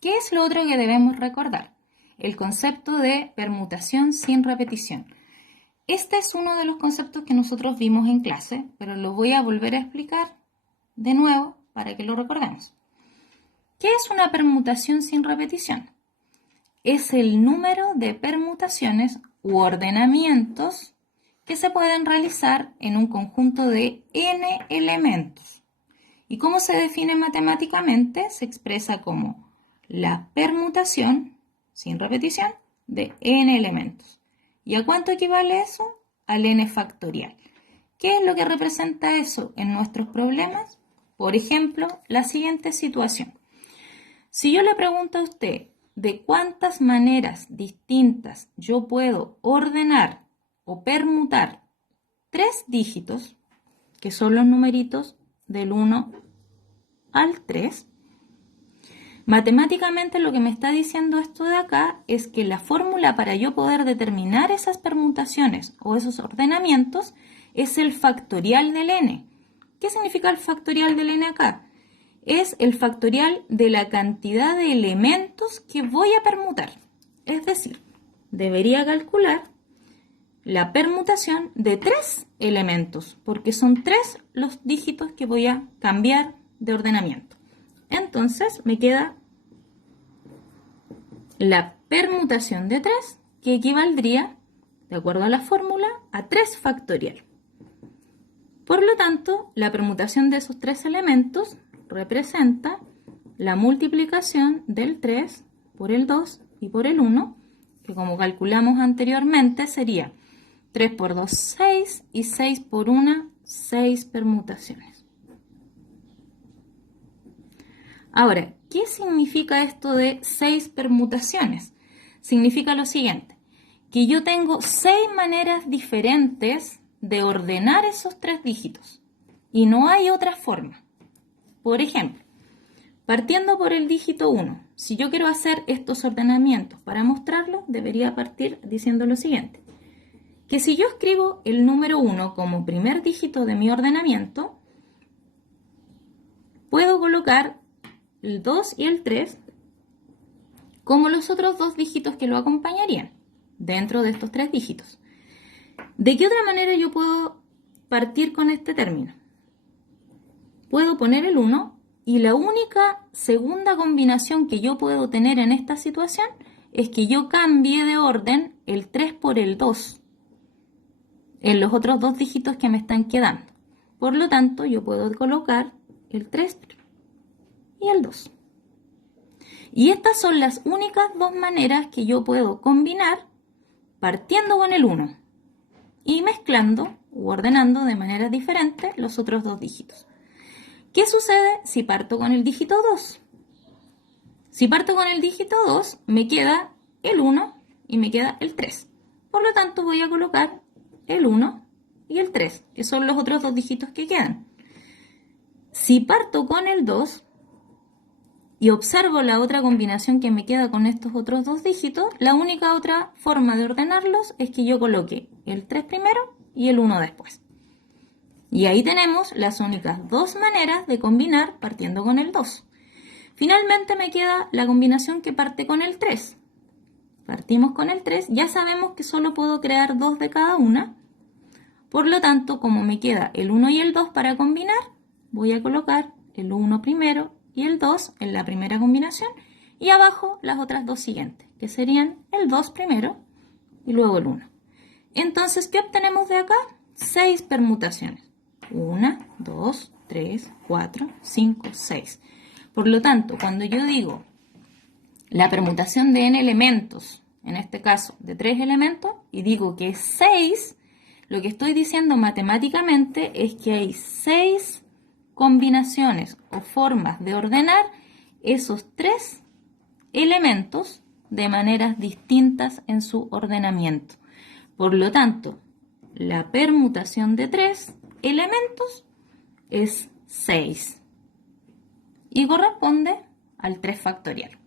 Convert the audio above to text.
¿Qué es lo otro que debemos recordar? El concepto de permutación sin repetición. Este es uno de los conceptos que nosotros vimos en clase, pero lo voy a volver a explicar de nuevo para que lo recordemos. ¿Qué es una permutación sin repetición? Es el número de permutaciones u ordenamientos que se pueden realizar en un conjunto de n elementos. ¿Y cómo se define matemáticamente? Se expresa como la permutación sin repetición de n elementos. ¿Y a cuánto equivale eso? Al n factorial. ¿Qué es lo que representa eso en nuestros problemas? Por ejemplo, la siguiente situación. Si yo le pregunto a usted de cuántas maneras distintas yo puedo ordenar o permutar 3 dígitos, que son los numeritos del 1 al 3, matemáticamente lo que me está diciendo esto de acá es que la fórmula para yo poder determinar esas permutaciones o esos ordenamientos es el factorial del n. ¿Qué significa el factorial del n acá? Es el factorial de la cantidad de elementos que voy a permutar. Es decir, debería calcular la permutación de 3 elementos, porque son 3 los dígitos que voy a cambiar de ordenamiento. Entonces me queda la permutación de 3, que equivaldría, de acuerdo a la fórmula, a 3 factorial. Por lo tanto, la permutación de esos 3 elementos representa la multiplicación del 3 por el 2 y por el 1, que como calculamos anteriormente sería 3 por 2, 6 y 6 por 1, 6 permutaciones. Ahora, ¿qué significa esto de 6 permutaciones? Significa lo siguiente, que yo tengo 6 maneras diferentes de ordenar esos 3 dígitos y no hay otra forma. Por ejemplo, partiendo por el dígito 1, si yo quiero hacer estos ordenamientos para mostrarlo, debería partir diciendo lo siguiente, que si yo escribo el número 1 como primer dígito de mi ordenamiento, puedo colocar el 2 y el 3 como los otros 2 dígitos que lo acompañarían dentro de estos 3 dígitos. ¿De qué otra manera yo puedo partir con este término? Puedo poner el 1 y la única segunda combinación que yo puedo tener en esta situación es que yo cambie de orden el 3 por el 2 en los otros 2 dígitos que me están quedando. Por lo tanto, yo puedo colocar el 3 y el 2. Y estas son las únicas 2 maneras que yo puedo combinar partiendo con el 1 y mezclando u ordenando de manera diferente los otros 2 dígitos. ¿Qué sucede si parto con el dígito 2? Si parto con el dígito 2, me queda el 1 y me queda el 3. Por lo tanto, voy a colocar el 1 y el 3, que son los otros 2 dígitos que quedan. Si parto con el 2 y observo la otra combinación que me queda con estos otros 2 dígitos, la única otra forma de ordenarlos es que yo coloque el 3 primero y el 1 después. Y ahí tenemos las únicas 2 maneras de combinar partiendo con el 2. Finalmente me queda la combinación que parte con el 3. Partimos con el 3, ya sabemos que solo puedo crear 2 de cada una. Por lo tanto, como me queda el 1 y el 2 para combinar, voy a colocar el 1 primero y el 2 en la primera combinación y abajo las otras 2 siguientes, que serían el 2 primero y luego el 1. Entonces, ¿qué obtenemos de acá? 6 permutaciones. 1, 2, 3, 4, 5, 6. Por lo tanto, cuando yo digo la permutación de n elementos, en este caso de 3 elementos, y digo que es 6, lo que estoy diciendo matemáticamente es que hay 6 combinaciones o formas de ordenar esos 3 elementos de maneras distintas en su ordenamiento. Por lo tanto, la permutación de 3 elementos es 6 y corresponde al 3 factorial.